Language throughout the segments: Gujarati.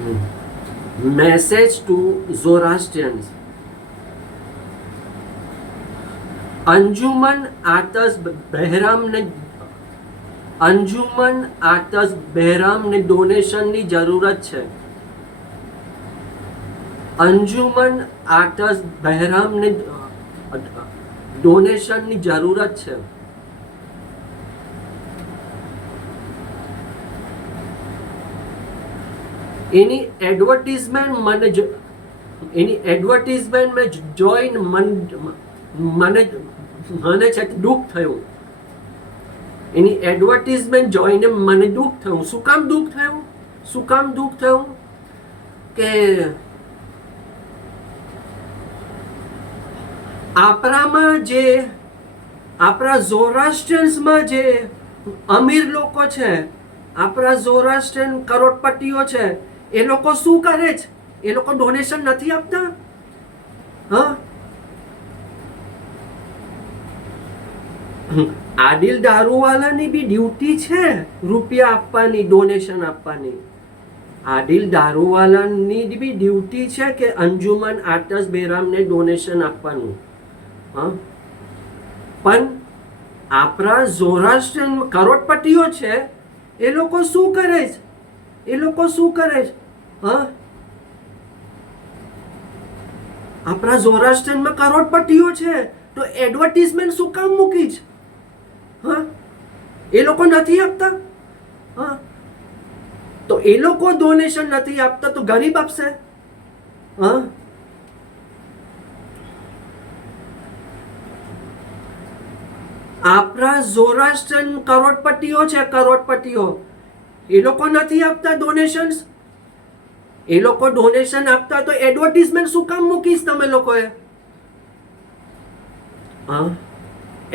Message to Zoroastrians. અંજુમન આતશ બહેરામને ડોનેશનની જરૂરત છે. અંજુમન આતશ બહેરામને ડોનેશનની જરૂરત છે. એની એડવર્ટીઝમેન્ટ મેં જોઈને મને છે દુઃખ થયું. એની એડવર્ટીઝમેન્ટ જોઈને મને દુઃખ થયું. શું કામ દુઃખ થયું? કે આપણા ઝોરાસ્ટ્રિયન્સમાં જે અમીર લોકો છે, આપણા ઝોરાસ્ટ્રિયન કરોડપતિઓ છે, એ લોકો શું કરે છે? એ લોકો ડોનેશન નથી આપતા. હા, આદિલ દારૂવાલાની બી ડ્યુટી છે રૂપિયા આપવાની, ડોનેશન આપવાની. આદિલ દારૂવાલાની બી ડ્યુટી છે કે અંજુમન આતશ બહેરામને ડોનેશન આપવાનું. હા, પણ આપણા ઝોરાસ્ટ્રિયન કરોડપતિઓ છે, એ લોકો શું કરે છે? હા, આપણા ઝોરાસ્ટ્રિયનમાં કરોડપતિઓ છે તો એડવર્ટીઝમેન્ટ શું કામ મૂકી છે? હા, એ લોકો નથી આપતા. હા, તો એ લોકો ડોનેશન નથી આપતા તો ગરીબ આપશે. હા, આપણા ઝોરાસ્ટ્રિયન કરોડપતિઓ છે, એ લોકો નથી આપતા ડોનેશન્સ. એ લોકો ડોનેશન આપતા તો એડવર્ટીઝમેન્ટ શું કામ મૂકીશ તમે લોકોએ? હા,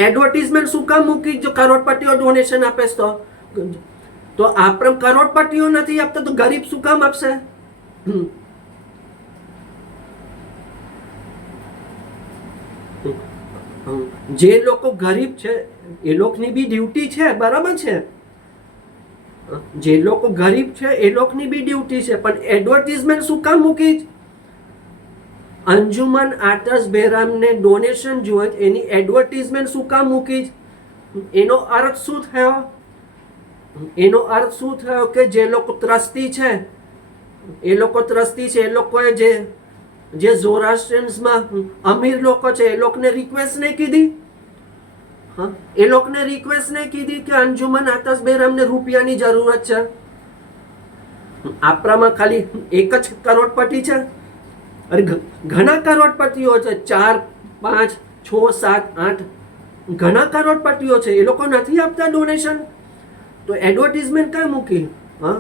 એડવર્ટીઝમેન્ટ શું કામ મૂકી? જો કરોડપતિઓ ડોનેશન આપે તો આપણે કરોડપતિઓ નથી આપતા તો ગરીબ શું કામ આપશે? જે લોકો ગરીબ છે એ લોકોની બી ડ્યુટી છે, બરાબર છે. જે લોકો ગરીબ છે એ લોકોની બી ડ્યુટી છે, પણ એડવર્ટીઝમેન્ટ શું કામ મૂકી? અંજુમન આતશ બહેરામને ડોનેશન જોઈએ, એની એડવર્ટીઝમેન્ટ શું કામ મૂકી? એનો અર્થ શું થયો? કે જે લોકો ટ્રસ્ટી છે, એ લોકોએ જે ઝોરાસ્ટ્રિયન્સમાં અમીર લોકો છે એ લોકોને રિક્વેસ્ટ નહીં કીધી. હા, એ લોકોને રિક્વેસ્ટ નહીં કીધી કે અંજુમન આતશ બહેરામને રૂપિયાની જરૂરત છે. આપણામાં ખાલી એક જ કરોડપતિ છે? અરે ઘણા કરોડપતિઓ છે, 4, 5, 6, 7, 8 ઘણા કરોડપતિઓ છે, એ લોકો નથી આપતા ડોનેશન તો એડવર્ટીઝમેન્ટ કાંઈ મૂકી? હા,